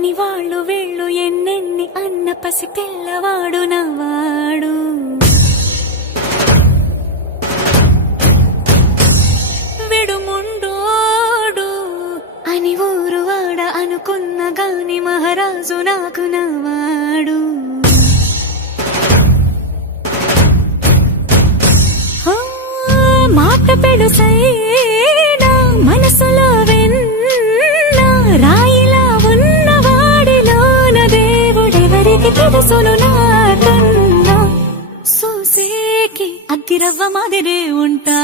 అని వాళ్ళు వీళ్ళు ఎన్నెన్ని అన్న పసి పిల్లవాడు నవ్వాడు. విడుముండోడు అని ఊరు వాడ అనుకున్న గాని మహారాజు నాకు నవ్వాడు. మాట పెడుసైనా మనసులో వెన్న రాయిలా ఉన్నవాడిలోన దేవుడెవరికి తెలుసును నాకన్నా. సూసేకి అగ్గిరవ్వ మాదిరే ఉంటా